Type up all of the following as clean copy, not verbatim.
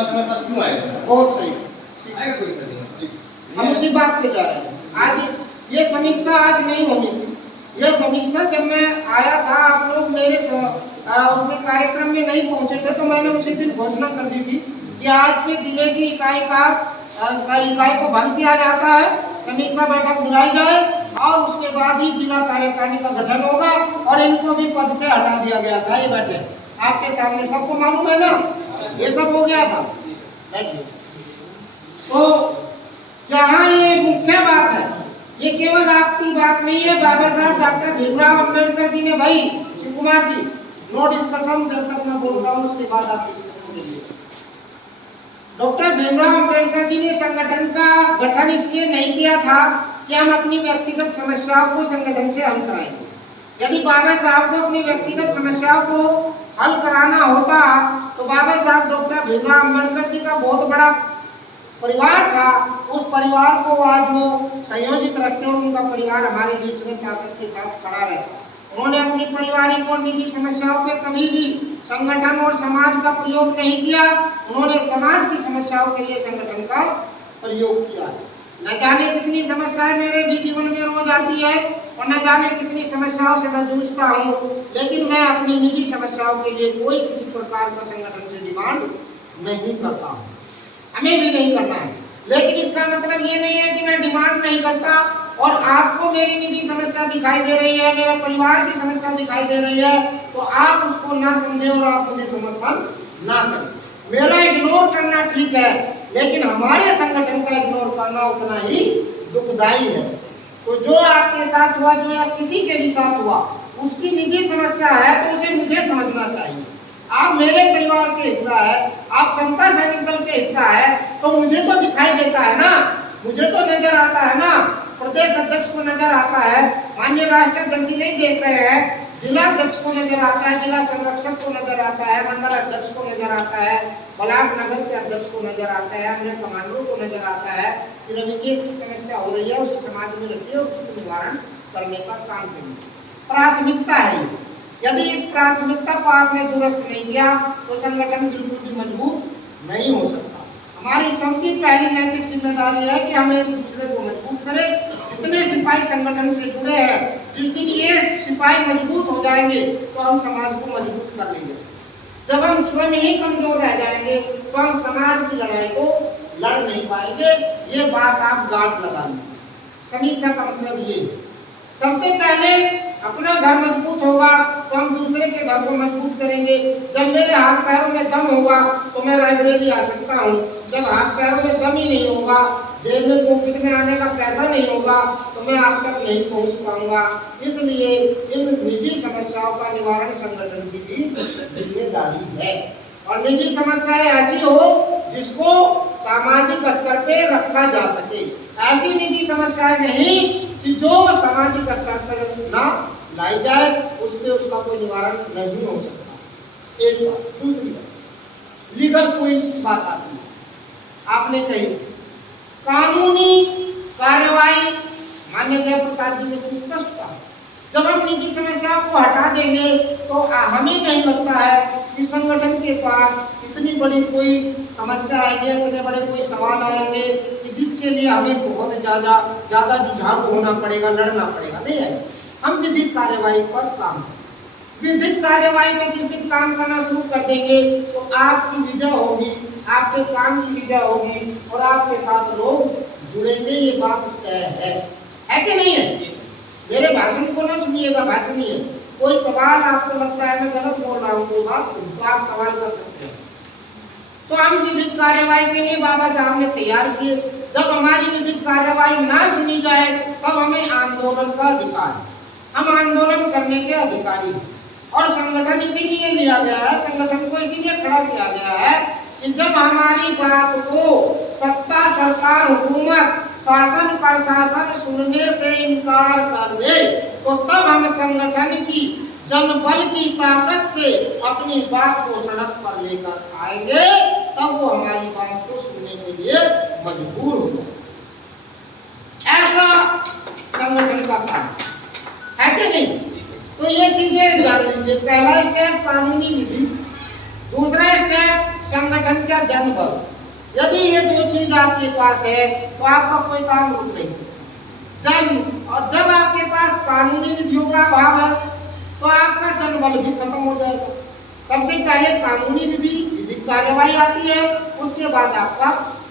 बाद हमारे पास क्यों आएगा? बहुत सही आएगा कोई सर? हम उसी बात पे जा रहे हैं। आज ये समीक्षा आज नहीं होनी थी। यह समीक्षा जब मैं आया था, आप लोग मेरे उसमें कार्यक्रम में नहीं पहुंचे थे, तो मैंने उसी दिन घोषणा कर दी थी कि आज से जिले की इकाई को बंद किया जाता है, समीक्षा बैठक बुलाई जाए और उसके बाद ही जिला कार्यकारिणी का गठन होगा और इनको भी पद से हटा दिया गया था। ये बैठे आपके सामने, सबको मालूम है ना, ये सब हो गया था। तो यहाँ ये मुख्य बात है, ये केवल आपकी बात नहीं है। बाबा साहब डॉक्टर भीमराव अंबेडकर जी ने, भाई शिव कुमार जी, नो डिस्कशन, जब तक मैं बोलता हूँ उसके बाद आप डिस्कशन कीजिए। डॉक्टर भीमराव अंबेडकर जी ने संगठन का गठन इसलिए नहीं किया था कि हम अपनी व्यक्तिगत समस्याओं को संगठन से हल कराएंगे। यदि बाबा साहब को अपनी व्यक्तिगत समस्याओं को हल कराना होता तो बाबा साहब डॉक्टर भीमराव अंबेडकर जी का बहुत बड़ा परिवार था, उस परिवार को आज वो संयोजित रखते और उनका परिवार हमारे बीच में ताकत के साथ खड़ा रहे। उन्होंने अपनी पारिवारिक और निजी समस्याओं पे कभी भी संगठन और समाज का प्रयोग नहीं किया। उन्होंने समाज की समस्याओं के लिए संगठन का प्रयोग किया। न जाने कितनी समस्याएं मेरे भी जीवन में रोज आती है और न जाने कितनी समस्याओं से मैं जूझता हूँ, लेकिन मैं अपनी निजी समस्याओं के लिए कोई किसी प्रकार का संगठन से डिमांड नहीं करता हूँ, हमें भी नहीं करना है। लेकिन इसका मतलब ये नहीं है कि मैं डिमांड नहीं करता और आपको मेरी निजी समस्या दिखाई दे रही है, मेरे परिवार की समस्या दिखाई दे रही है, तो आप उसको ना समझें और आप मुझे समर्थन ना करें। मेरा इग्नोर करना ठीक है, लेकिन हमारे संगठन का इग्नोर करना उतना ही दुखदाई है। तो जो आपके साथ हुआ, जो या किसी के भी साथ हुआ, उसकी निजी समस्या है तो उसे मुझे समझना चाहिए। आप मेरे परिवार के हिस्सा है, आप समता सैनिक दल के हिस्सा है, तो मुझे तो दिखाई देता है ना, मुझे तो नजर आता है ना, प्रदेश अध्यक्ष को नजर आता है, माननीय राष्ट्रीय अध्यक्ष जी नहीं देख रहे हैं, जिला अध्यक्ष को नजर आता है, जिला संरक्षक को नजर आता है, मंडल अध्यक्ष को नजर आता है, ब्लॉक नगर के अध्यक्ष को नजर आता है, अन्य कमांडरों को नजर आता है कि रविकेश की समस्या हो रही है, उसे समाज में रखिए और उसको निवारण करने का काम करिए। प्राथमिकता है। यदि इस प्राथमिकता को आपने दुरुस्त नहीं किया तो संगठन बिल्कुल भी मजबूत नहीं हो सकता। हमारी सबकी पहली नैतिक जिम्मेदारी है कि हम एक दूसरे को मजबूत करें। जितने सिपाही संगठन से जुड़े हैं, जिस दिन ये सिपाही मजबूत हो जाएंगे तो हम समाज को मजबूत कर लेंगे। जब हम स्वयं ही कमजोर रह जाएंगे तो हम समाज की लड़ाई को लड़ नहीं पाएंगे। ये बात आप गांठ लगा लें। समीक्षा का मतलब ये, सबसे पहले अपना घर मजबूत होगा तो हम दूसरे के घर को मजबूत करेंगे। जब मेरे हाथ पैरों में दम होगा तो मैं लाइब्रेरी आ सकता हूँ। जब हाथ पैरों में दम ही नहीं होगा, जेब में पॉकेट में आने का पैसा नहीं होगा, तो मैं आप तक नहीं पहुँच पाऊंगा। इसलिए इन निजी समस्याओं का निवारण संगठन की भी जिम्मेदारी है और निजी समस्याएं ऐसी हो जिसको सामाजिक स्तर पे रखा जा सके। ऐसी निजी समस्याएं नहीं कि जो सामाजिक स्तर पर ना लाई जाए, उस पे उसका कोई निवारण नहीं हो सकता। एक बात। दूसरी बात, लीगल पॉइंट्स की बात आती है। आपने कही कानूनी कार्रवाई, माननीय जयप्रसाद जी ने स्पष्ट कहा, जब हम निजी समस्याओं को हटा देंगे तो हमें नहीं लगता है कि संगठन के पास इतनी बड़ी कोई समस्या आएगी, इतने बड़े कोई सवाल आएंगे कि जिसके लिए हमें बहुत ज्यादा जुझारू होना पड़ेगा, लड़ना पड़ेगा। नहीं है। हम विधिक कार्यवाही पर काम करें। विधिक कार्यवाही में जिस दिन काम करना शुरू कर देंगे तो आपकी विजय होगी, आपके काम की विजय होगी और आपके साथ लोग जुड़ेंगे। ये बात तय है कि नहीं है? मेरे भाषण को ना सुनिएगा, भाषण ही है। कोई सवाल आपको लगता है मैं गलत बोल रहा हूँ कोई बात, तो आप सवाल कर सकते हैं। तो हम विधिक कार्यवाही के लिए बाबा साहब ने तैयार किए। जब हमारी विधिक कार्यवाही ना सुनी जाए तब हमें आंदोलन का अधिकार है, हम आंदोलन करने के अधिकारी हैं। और संगठन इसीलिए लिया गया है, संगठन को इसीलिए खड़ा किया गया है कि जब हमारी बात को सत्ता, सरकार, हुकूमत, शासन, प्रशासन सुनने से इनकार कर दे तो तब हम संगठन की जनबल की ताकत से अपनी बात को सड़क पर लेकर आएंगे, तब वो हमारी बात को सुनने के लिए मजबूर होगा। ऐसा संगठन का काम है कि नहीं? तो ये चीजें जान लीजिए। पहला स्टेप कानूनी विधि, दूसरा स्टेप संगठन संगठन क्या जनबल। यदि ये दो चीज आपके पास है तो आपका कोई काम रुक नहीं सकता। और जब आपके पास कानूनी विधियों का अभाव है तो आपका जनबल भी खत्म हो जाएगा। सबसे पहले कानूनी विधि विधिक कार्यवाही आती है, उसके बाद आपका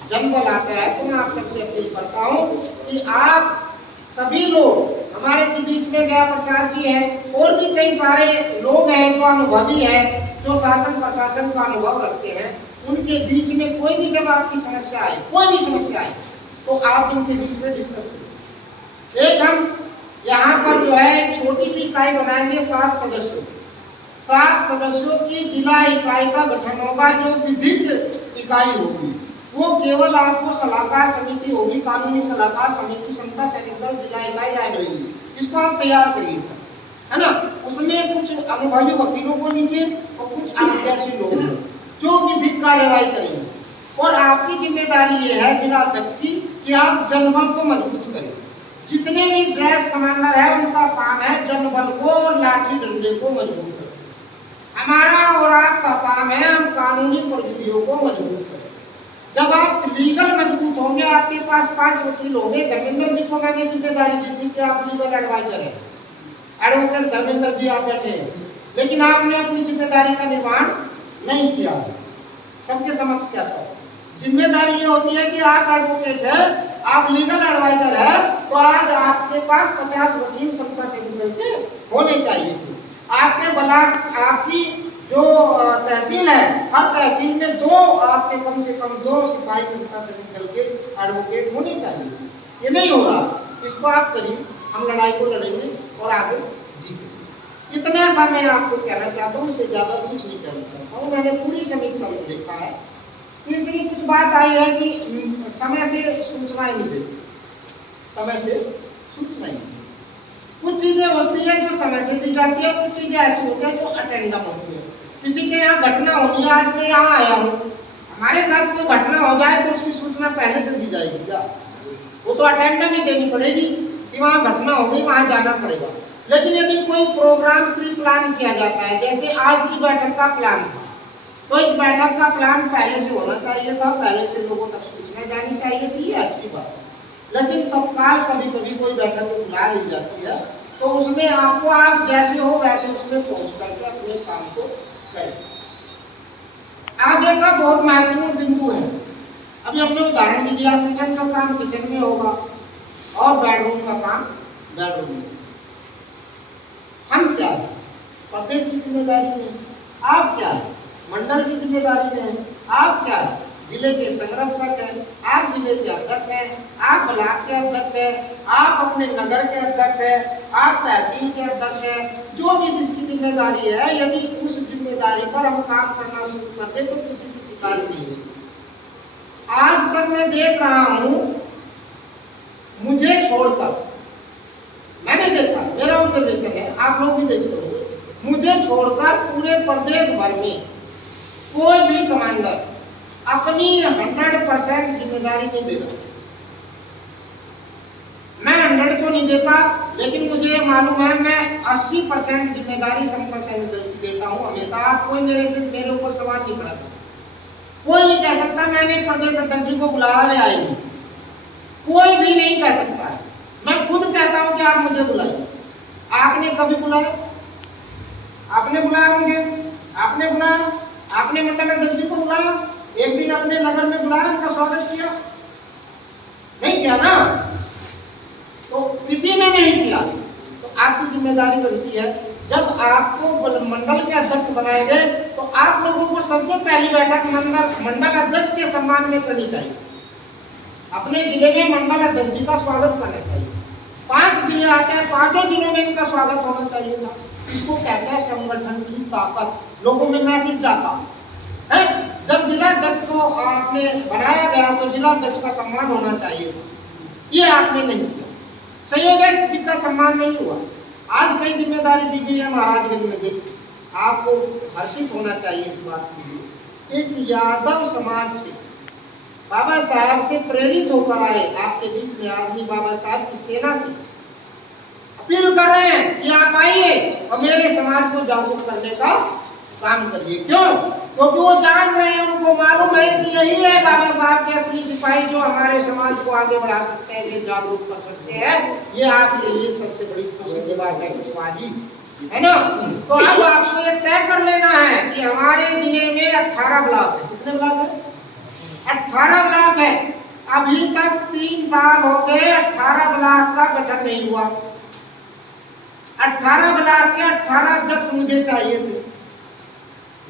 जनबल आता है। तो मैं आप सबसे अपील करता हूँ कि आप सभी लोग, हमारे बीच में गया प्रसाद जी हैं और भी कई सारे लोग हैं जो अनुभवी हैं, जो शासन प्रशासन का अनुभव रखते हैं, उनके बीच में कोई भी जब आपकी समस्या आए, कोई भी समस्या आए, तो आप उनके बीच में डिस्कस करें। एक हम यहाँ पर जो है एक छोटी सी इकाई बनाएंगे 7 सदस्यों, 7 सदस्यों की जिला इकाई का गठन होगा। जो विधिक इकाई होगी वो केवल आपको सलाहकार समिति होगी, कानूनी सलाहकार समिति, समता सैनिक दल जिला इकाई रायबरेली, इसको आप तैयार करिए सर, है ना। उसमें कुछ अनुभवी वकीलों को लीजिए और कुछ आप जैसे लोग जो विधिक कार्यवाही करेंगे। और आपकी जिम्मेदारी ये है जिला अध्यक्ष की कि आप जनबल को मजबूत करें। जितने भी ड्रेस कमांडर है उनका काम है जनबल को और लाठी डंडे को मजबूत करें। हमारा और आपका काम है हम कानूनी प्रविधियों को मजबूत करें। जब आप लीगल मजबूत होंगे, आपके पास 5 वकील होंगे। धर्मेंद्र जी को मैंने जिम्मेदारी दी थी कि आप लीगल एडवाइजर हैं, एडवोकेट धर्मेंद्र जी आप बैठे हैं, लेकिन आपने अपनी जिम्मेदारी का निर्वहन नहीं किया। सबके समक्ष कहता हूँ, जिम्मेदारी ये होती है कि आप एडवोकेट है, आप लीगल एडवाइजर है, तो आज आपके पास 50 वकील समता से निकल के होने चाहिए थे। आपके ब्लॉक, आपकी जो तहसील है, हर तहसील में 2 आपके कम से कम 2 सिपाही समता से निकल के एडवोकेट होने चाहिए। ये नहीं हो रहा, इसको आप करिए, हम लड़ाई को लड़ेंगे और आगे जीतेंगे। इतना सा मैं आपको कहना चाहता हूँ, इससे ज्यादा कुछ नहीं कहना चाहता हूँ। मैंने पूरी समीक्षा में देखा है। तीसरी कुछ बात आई है कि समय से सूचनाएं नहीं देती, समय से सूचनाएं नहीं। कुछ चीजें होती है जो समय से दी जाती है, कुछ चीजें ऐसी होती है जो अटेंडम होती है। किसी के यहाँ घटना होनी है, आज मैं यहाँ आया हूँ, हमारे साथ कोई घटना हो जाए तो उसकी सूचना पहले से दी जाएगी क्या? वो तो अटेंडम ही देनी पड़ेगी कि वहाँ घटना हो गई, वहाँ जाना पड़ेगा। लेकिन यदि कोई प्रोग्राम प्री प्लान किया जाता है, जैसे आज की बैठक का प्लान था, तो इस बैठक का प्लान पहले से होना चाहिए था, पहले से लोगों तक सूचना जानी चाहिए थी, ये अच्छी बात है। लेकिन तत्काल कभी कभी कोई बैठक बुला ली जाती है, तो उसमें आपको आप जैसे हो वैसे उसमें पहुंच करके अपने काम को करें। आगे का बहुत महत्वपूर्ण बिंदु है, अभी हमने उदाहरण भी दिया, किचन का काम किचन में होगा और बेडरूम का काम बेडरूम में। हम क्या है, प्रदेश की जिम्मेदारी में, आप क्या है, मंडल की जिम्मेदारी में है, आप क्या है, जिले के संरक्षक हैं, आप जिले के अध्यक्ष हैं, आप ब्लॉक के अध्यक्ष हैं, आप अपने नगर के अध्यक्ष हैं, आप तहसील के अध्यक्ष हैं। जो भी जिसकी जिम्मेदारी है, यदि उस जिम्मेदारी पर हम काम करना शुरू कर दे तो किसी की शिकायत नहीं होगी। आज तक मैं देख रहा हूं, मुझे छोड़कर, मैंने देखा, मेरा ऑब्जर्वेशन है, आप लोग भी देखते होंगे, मुझे छोड़कर पूरे प्रदेश भर में कोई भी कमांडर अपनी 100% जिम्मेदारी नहीं दे रहा। मैं 100 तो नहीं देता, लेकिन मुझे मालूम है मैं 80% जिम्मेदारी समता सैनिक दल की देता हूँ हमेशा। आप कोई मेरे ऊपर सवाल नहीं खड़ा कर, कोई नहीं कह सकता मैंने प्रदेश अध्यक्ष जी को बुलाया है आएगी, कोई भी नहीं कह सकता है। मैं खुद कहता हूँ कि आप मुझे बुलाइए। आपने कभी बुलाया? आपने बुलाया मुझे? आपने बुलाया? आपने मंडल अध्यक्ष जी को बुलाया? एक दिन अपने नगर में बुलाया, उनका स्वागत किया? नहीं किया ना, तो किसी ने नहीं किया, तो आपकी जिम्मेदारी बनती है। जब आपको मंडल के अध्यक्ष बनाए गए तो आप लोगों को सबसे पहली बैठक मंडल अध्यक्ष के सम्मान में करनी चाहिए। अपने जिले में मंडल अध्यक्ष जी का स्वागत करना चाहिए। 5 जिले आते हैं, 5 जिलों में इनका स्वागत होना चाहिए था। इसको कहते हैं संगठन की ताकत, लोगों में मैसेज जाता है। जब जिला अध्यक्ष को आपने बनाया गया तो जिला अध्यक्ष का सम्मान होना चाहिए, ये आपने नहीं किया। संयोजक जी का सम्मान नहीं हुआ। आज कई जिम्मेदारी दी गई है महाराजगंज में, देखिए आपको हर्षित होना चाहिए इस बात के लिए। एक यादव समाज से, बाबा साहब से प्रेरित होकर आए आपके बीच में आदमी, बाबा साहब की सेना से अपील कर रहे हैं कि आप आइए और मेरे समाज को जागरूक करने का काम करिए। क्यों? क्योंकि वो जान रहे हैं, उनको मालूम है कि यही है बाबा साहब के असली सिपाही जो हमारे समाज को आगे बढ़ा सकते हैं, इसे जागरूक कर सकते हैं। ये आपके लिए सबसे बड़ी खुशी की बात है कुशवाहा जी, है ना। तो अब आपको ये तय कर लेना है कि हमारे जिले में 18 ब्लॉक है। कितने ब्लॉक है? 18 ब्लॉक है। अभी तक 3 साल हो गए, 18 ब्लॉक का गठन नहीं हुआ। 18 ब्लॉक के 18 अध्यक्ष मुझे चाहिए थे,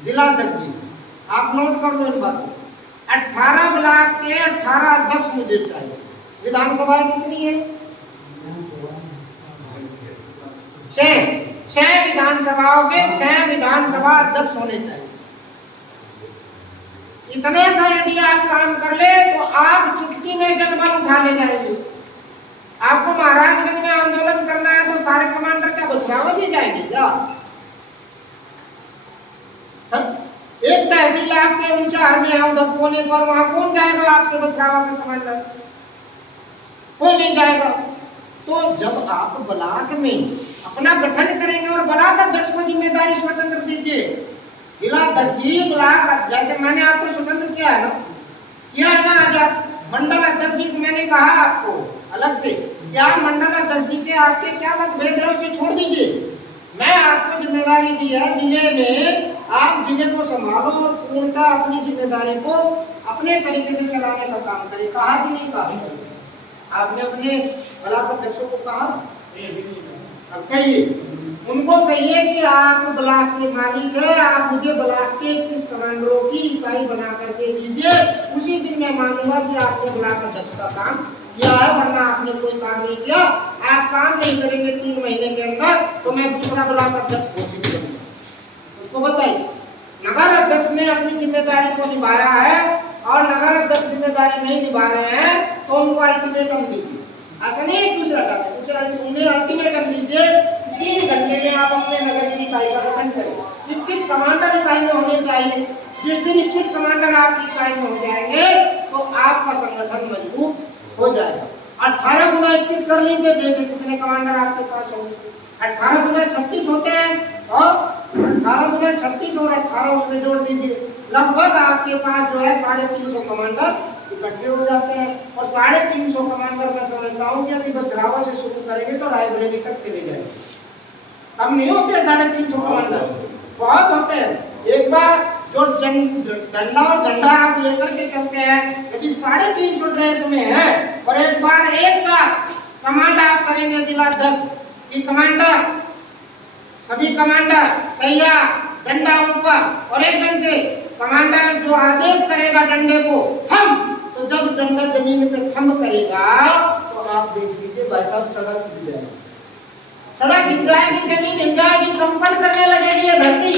जिला अध्यक्ष जी, आप नोट कर लो इन बातों को। 18 ब्लॉक के 18 अध्यक्ष मुझे चाहिए। विधानसभा कितनी है? 6 विधानसभाओं के 6 विधानसभा अध्यक्ष होने चाहिए। इतने सा यदि आप काम कर ले तो आप चुटकी में जनबल उठा ले जाएंगे। आपको महाराजगंज में आंदोलन करना है तो सारे कमांडर क्या बछरावा से जाएंगे क्या? एक तहसील आपके ऊंचार में है, उधर कोने पर, वहां कौन जाएगा आपके बछरावा का कमांडर? कोई नहीं जाएगा। तो जब आप ब्लॉक में अपना गठन करेंगे और ब्लॉक अध्यक्ष को जिम्मेदारी स्वतंत्र दीजिए। जिला अध्यक्ष जी ब्लॉक, जैसे मैंने आपको स्वतंत्र किया है ना आजाद। मंडल अध्यक्ष जी को मैंने कहा आपको अलग से, क्या मंडल अध्यक्ष जी से आपके क्या मतभेद है उसे छोड़ दीजिए। मैं आपको जिम्मेदारी दी है जिले में, आप जिले को संभालो और पूर्णतः अपनी जिम्मेदारी को अपने तरीके से चलाने का काम करें। कहा कि नहीं कहा? आपने अपने ब्लॉक अध्यक्षों को कहा? अब कहिए, उनको कहिए कि आप ब्लॉक के मालिक हैं, आप मुझे ब्लॉक के 21 कमांडरों की इकाई बना करके दीजिए। उसी दिन मैं मानूंगा कि आपने ब्लॉक अध्यक्ष का काम किया है, वरना आपने कोई काम नहीं किया। आप काम नहीं करेंगे 3 महीने के अंदर तो मैं दूसरा ब्लॉक अध्यक्ष घोषित करूंगा। उसको बताइए। नगर अध्यक्ष ने अपनी जिम्मेदारी को निभाया है और नगर अध्यक्ष जिम्मेदारी नहीं निभा रहे हैं तो उनको अल्टीमेटम दीजिए। ऐसा नहीं है कि उसे हटा दें, उन्हें अल्टीमेटम दीजिए। 3 घंटे में आप अपने नगर की इकाई का गठन करें। 21 कमांडर इकाई में होने चाहिए। जिस दिन 21 कमांडर आपकी इकाई में हो जाएंगे तो आपका संगठन मजबूत हो जाएगा। 18 गुना 21 कर लीजिए, देखिए कितने कमांडर आपके पास होंगे। 18 गुना 36 होते हैं और 18 गुना 36 और 18 उसमें जोड़ दीजिए, लगभग आपके पास जो है 350 कमांडर इकट्ठे हो जाते हैं। और 350 कमांडर मैं समझता हूँ कि यदि बछरावा से शुरू करेंगे तो रायबरेली तक चले जाएंगे। कम नहीं होते 350 कमांडर, बहुत होते हैं। एक बार जो डंडा और झंडा आप लेकर के चलते हैं, यदि 350 ड्रेस में है और एक बार एक साथ कमांड आप करेंगे जिला अध्यक्ष की, कमांडर सभी कमांडर तैयार, डंडा ऊपर, और एकदम से कमांडर जो आदेश करेगा डंडे को थम, तो जब डंडा जमीन पे थम करेगा तो आप देख लीजिए भाई साहब सड़क हिल जाएगी, सड़क हिल जाएगी, जमीन हिल जाएगी, कंपन करने लगेगी ये धरती।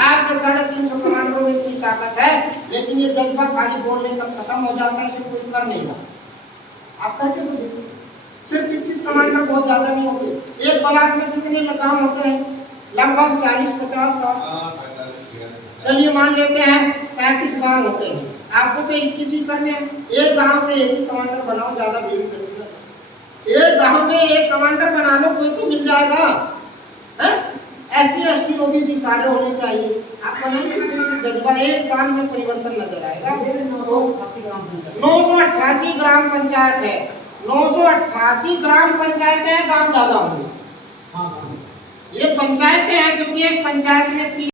आपके 350 कमांडरों में इतनी ताकत है, लेकिन ये जज्बा खाली बोलने तक खत्म हो जाता है, इसे कोई कर नहीं रहा। आप करके तो देखिए, सिर्फ 21 कमांडर बहुत ज्यादा नहीं होते। एक ब्लॉक में कितने काम होते हैं? लगभग 40-50 100, चलिए मान लेते हैं 35 गांव होते हैं। आपको तो 21 ही करने हैं। एक गांव से एक ही कमांडर बनाओ, ज्यादा भीड़ करेगा। एक गांव में एक कमांडर बना लो, कोई तो मिल जाएगा। SC ST OBC सारे होने चाहिए। आप बनाइए, जज्बा एक साल में परिवर्तन नजर आएगा। 988 ग्राम पंचायत है, 988 ग्राम पंचायतें हैं, गांव ज्यादा होंगे। ये पंचायतें हैं क्योंकि एक पंचायत में